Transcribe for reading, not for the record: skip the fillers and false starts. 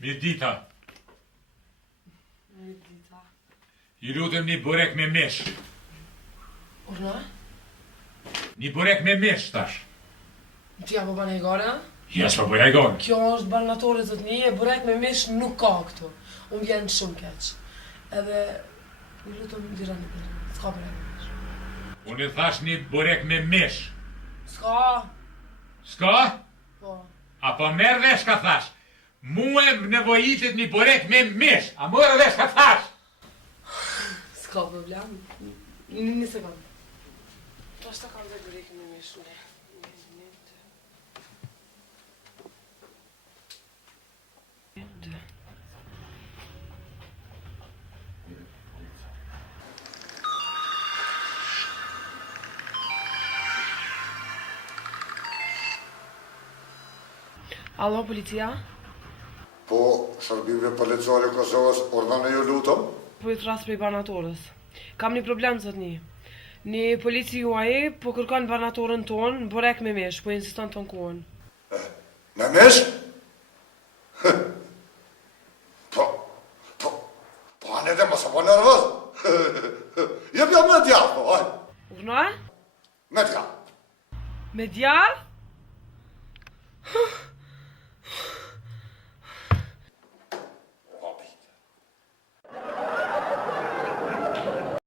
Mirëdita. Ju lutem një burek me mish. Urna? Një burek me mish, tash. Ti apo bane e gore? Ja, s'po bëja i gore. Kjo është banatore të të një, burek me mish nuk ka këtu. Unë vjen shumë keq. Edhe, ju lutem dira një për, s'ka burek me mish. Unë i thash një burek me mish. S'ka? S'ka? Po. Apo merr vesh ka thash. Mua më nevojitet një burek me mish. A morë vesh ka thash. S'ka problem. Një sekundë. Po shta kam dhe burek me mish, ne. Alo, policia? Po, shërbime policore Kosovës, urdhën e ju lutëm? Po i thras për i banatorës. Kam një problem zot një. Një polici juaj po kërkon banatorën tonë, burek me mish, po insiston të nkuën. Me mish? Po anë edhe mësë po nervëz. Jep me djarë, po, hajë. Urna? Me djarë. Me djarë?